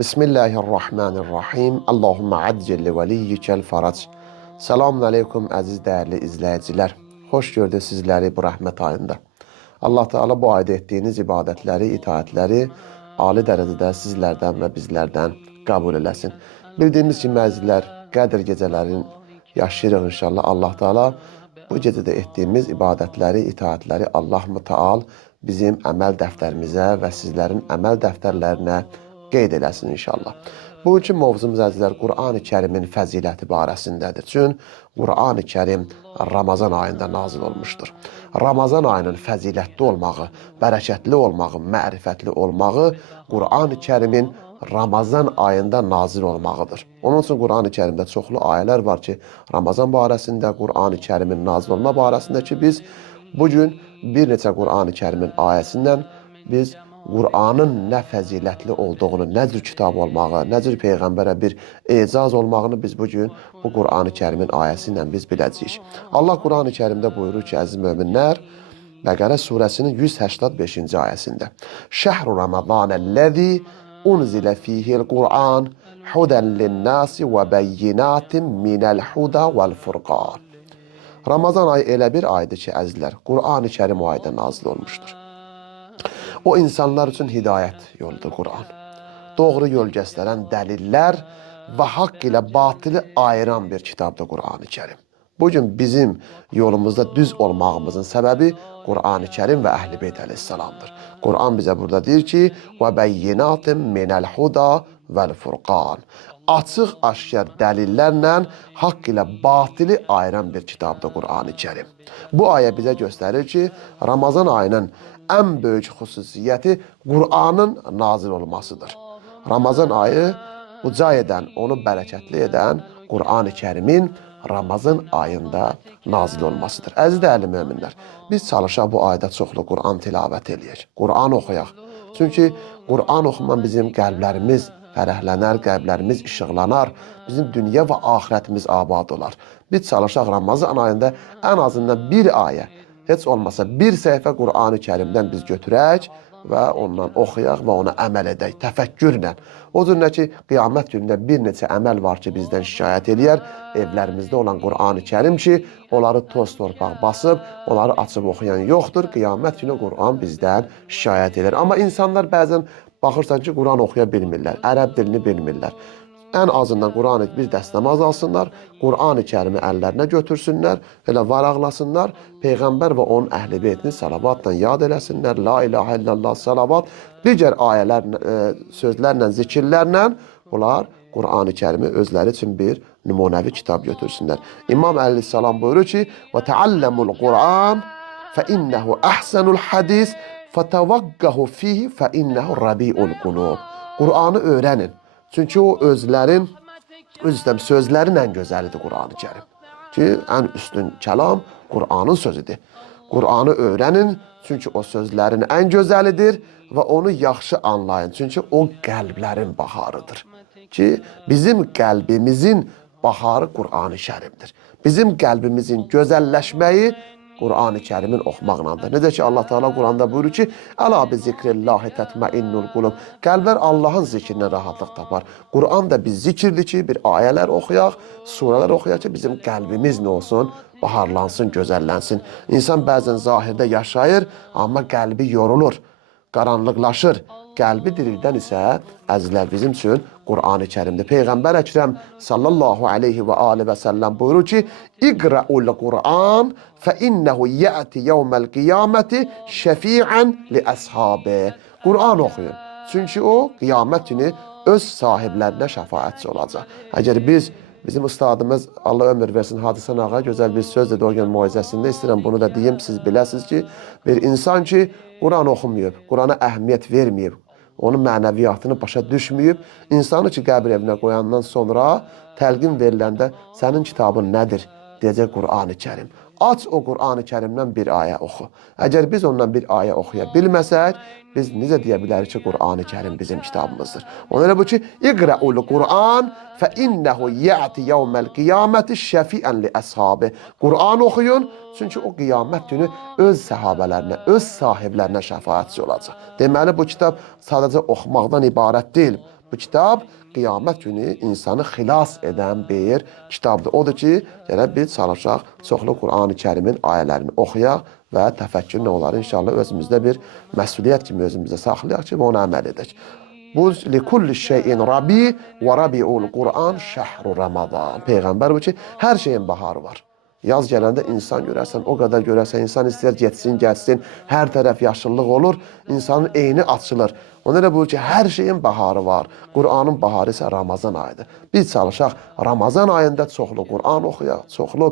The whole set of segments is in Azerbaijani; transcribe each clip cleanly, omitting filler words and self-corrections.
Bismillahirrahmanirrahim. Allahümme accel veliyyikel farac. Selamun aleyküm əziz dəyərli izləyicilər. Xoş gördük sizləri bu rəhmət ayında. Allah Teala bu ayda etdiyiniz ibadətləri, itaətləri ali dərəcədə sizlərdən və bizlərdən qəbul eləsin. Bildiyimiz kimi əzizlər, Qədr gecələrin yaşayırıq inşallah. Allah Teala bu gecədə etdiyimiz ibadətləri, itaətləri Allah Müteal bizim əməl dəftərimizə və sizlərin əməl dəftərlərinə qeyd eləsin inşallah. Bugünkü mövzumuz əzizlər Qur'an-ı Kərimin fəziləti barəsindədir. Çünki Qur'an-ı Kərim Ramazan ayında nazil olmuşdur. Ramazan ayının fəzilətli olmağı, bərəkətli olmağı, mərifətli olmağı Qur'an-ı Kərimin Ramazan ayında nazil olmağıdır. Onun üçün Qur'an-ı Kərimdə çoxlu ayələr var ki, Ramazan barəsində, Qur'an-ı Kərimin nazil olma barəsində ki, biz bugün bir neçə Qur'an-ı Kərimin ayəsindən biz Qur'anın nə fəzilətli olduğunu, nə cür kitab olmağı, nə cür Peyğəmbərə bir ecaz olmağını biz bugün bu Qur'an-ı Kərimin ayəsi ilə biz biləcəyik. Allah Qur'an-ı Kərimdə buyurur ki, əziz möminlər, Bəqərə surəsinin 185-ci ayəsində Şəhru Ramazanəl-ləzi unzilə fihil Qur'an hudən linnəsi və bəyyinatin minəl-huda vəl-furqan. Ramazan ayı elə bir aydır ki, əzizlər, Qur'an-ı Kərim o ayda nazil olmuşdur. O insanlar üçün hidayət yoludur Qur'an. Doğru yol göstərən dəlillər və haqq ilə batılı ayıran bir kitabdır Qur'an-ı Kərim. Bugün bizim yolumuzda düz olmağımızın səbəbi Qur'an-ı Kərim və Əhl-i Beyt əleyhissalamdır. Qur'an bizə burada deyir ki, وَبَيِّنَاتٍ مِنَ الْحُدَى وَالْفُرْقَانِ Açıq, aşkar dəlillərlə haqq ilə batılı ayıran bir kitabdır Qur'an-ı Kərim. Bu ayə bizə göstərir ki, Ramazan ayının ən böyük xüsusiyyəti Qur'anın nazil olmasıdır. Ramazan ayı uca edən, onu bərəkətli edən Qur'an-ı Kərimin Ramazan ayında nazil olmasıdır. Əziz dəyərli möminlər, biz çalışaq bu ayda çoxlu Qur'an tilavət eləyək, Qur'an oxuyaq. Çünki Qur'an oxuman bizim qəlblərimiz fərəhlənər, qəlblərimiz işıqlanar, bizim dünya və axirətimiz abad olar. Biz çalışaq Ramazan ayında ən azından bir ayə, heç olmasa bir səhifə Qur'an-ı Kərimdən biz götürək və ondan oxuyaq və ona əməl edək, təfəkkürlə. O cür ki, qiyamət günündə bir neçə əməl var ki, bizdən şikayət eləyər, evlərimizdə olan Qur'an-ı Kərim ki, onları toz torpaq basıb, onları açıb oxuyan yoxdur, qiyamət günü Qur'an bizdən şikayət edir. Amma insanlar bəzən baxırsan ki, Qur'an oxuya bilmirlər, ərəb dilini bilmirlər. Ən azından Qur'an-ı bir dəst namaz alsınlar, Qur'an-ı Kərimi əllərinə götürsünlər, elə varaqlasınlar, Peyğəmbər və onun əhl-i beytini salavatla yad eləsinlər, la ilahə illallah salavat, digər ayələr, sözlərlə, zikirlərlə bunlar Qur'an-ı Kərimi özləri üçün bir nümunəvi kitab götürsünlər. İmam əleyhissalam buyurur ki, وَتَعَلَّمُ الْقُرْآنِ فَإِنَّهُ أَحْسَنُ الْحَدِيثِ فَتَوَقَّهُ فِيهِ فَإِنَّهُ رَبِيعُ الْقُلُوبِ Qur'anı öyrənin. Çünki o sözlərin ən gözəlidir Qur'an-ı Kərim. Ki, ən üstün kəlam Qur'anın sözüdür. Qur'anı öyrənin, çünki o sözlərin ən gözəlidir və onu yaxşı anlayın. Çünki o qəlblərin baharıdır. Ki, bizim qəlbimizin baharı Qur'an-ı Kərimdir. Bizim qəlbimizin gözəlləşməyi Qur'an-ı Kərimin oxumaqlandır. Necə ki, Allah Teala Qur'anda buyurur ki, Əla bi zikrillahi tətməinnul qulub. Qəlblər Allahın zikrindən rahatlıq tapar. Qur'an da biz zikirdir ki, bir ayələr oxuyaq, surələr oxuyaq ki, bizim qəlbimiz nə olsun? Baharlansın, gözəllənsin. İnsan bəzən zahirdə yaşayır, amma qəlbi yorulur, qaranlıqlaşır. Qəlbi dirildən isə əzizlər bizim üçün Qur'an-ı Kərimdir. Peyğəmbər Əkrəm sallallahu aleyhi və aleyhi və səlləm buyurur ki, İqra'ul Qur'an fə innəhu yəti yevməl qiyaməti şəfi'ən li əshabi. Qur'an oxuyun. Çünki o, qiyamət günü öz sahiblərinə şəfaətçi olacaq. Əgər bizim ustadımız, Allah ömür versin, Hadisən ağa gözəl bir söz dedi o gün muizəsində, istəyirəm bunu da deyim, siz biləsiniz ki, bir insan ki, Qur'an oxumayıb, Qur'ana əhəmiyyət verməyib, onun mənəviyyatını başa düşməyib, insanı ki, qəbir evinə qoyandan sonra təlqin veriləndə sənin kitabın nədir, deyəcək Qur'an-ı Kərim. Aç o Qur'an-ı Kərimdən bir ayə oxu. Əgər biz ondan bir ayə oxuya bilməsək, biz necə deyə bilərik ki, Qur'an-ı Kərim bizim kitabımızdır. Ona elə bu ki, İqra'ul Qur'an fə innəhu yəti yevməl qiyaməti şəfiən li əshabi. Qur'an oxuyun, çünki o qiyamət günü öz səhabələrinə, öz sahiblərinə şəfaətçi olacaq. Deməli, bu kitab sadəcə oxumaqdan ibarət deyil. Bu kitab qiyamət günü insanı xilas edən bir kitabdır. Odur ki, gələk biz çalışaq, çoxlu Qur'an-ı Kərimin ayələrini oxuyaq və təfəkkürlə onları inşallah özümüzdə bir məsuliyyət kimi özümüzdə saxlayaq ki, və ona əməl edək. Bu likulli şeyin Rabi və Rabiul Qur'an şəhru Ramazan. Peyğəmbər bu ki, hər şeyin baharı var. Yaz gələndə insan görərsən, o qədər görərsən, insan istəyər getsin, gəlsin, hər tərəf yaşıllıq olur, insanın eyni açılır. Ona görə bu ki, hər şeyin baharı var. Qur'anın baharı isə Ramazan ayıdır. Biz çalışaq, Ramazan ayında çoxlu Qur'an oxuyaq, çoxlu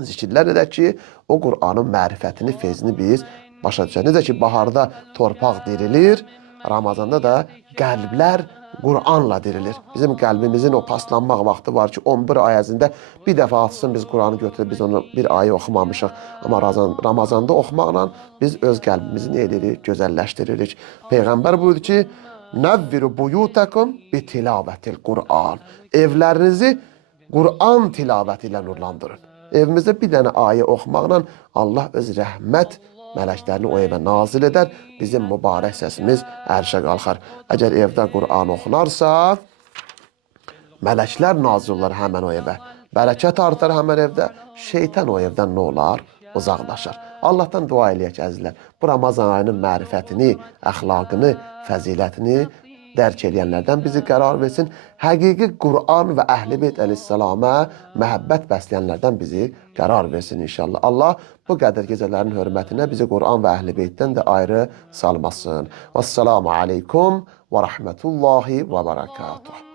zikirlər edək ki, o Qur'anın mərifətini, feyzini biz başa düşək. Necə ki, baharda torpaq dirilir, Ramazanda da qəlblər Qur'anla dirilir. Bizim qəlbimizin o paslanmaq vaxtı var ki, 11 ay ərzində bir dəfə atsın biz Qur'anı götürüb, biz onu bir ayı oxumamışıq. Amma Ramazanda oxumaqla biz öz qəlbimizi nə edirik? Gözəlləşdiririk. Peyğəmbər buyurdu ki, Nəvviru buyutakum bi tilavetil Qur'an. Evlərinizi Qur'an tilavəti ilə nurlandırın. Evimizdə bir dənə ayə oxumaqla Allah öz rəhmət mələklərini o evə nazil edər, bizim mübarək səsimiz ərşə qalxar. Əgər evdə Qur'an oxunarsa, mələklər nazil olar həmən o evə. Bərəkət artar həmən evdə, şeytan o evdən nə olar? Uzaqlaşar. Allahdan dua eləyək əzizlər. Bu Ramazan ayının mərifətini, əxlaqını, fəzilətini dərk edənlərdən bizi qərar versin. Həqiqi Qur'an və Əhl-i Beyt əleyhissalama məhəbbət bəsləyənlərdən bizi qərar versin inşallah. Allah bu qədər gecələrin hörmətinə bizi Qur'an və Əhl-i Beytdən də ayrı salmasın. Vəssalamu aleykum və rəhmətullahi və bərəkatuhu.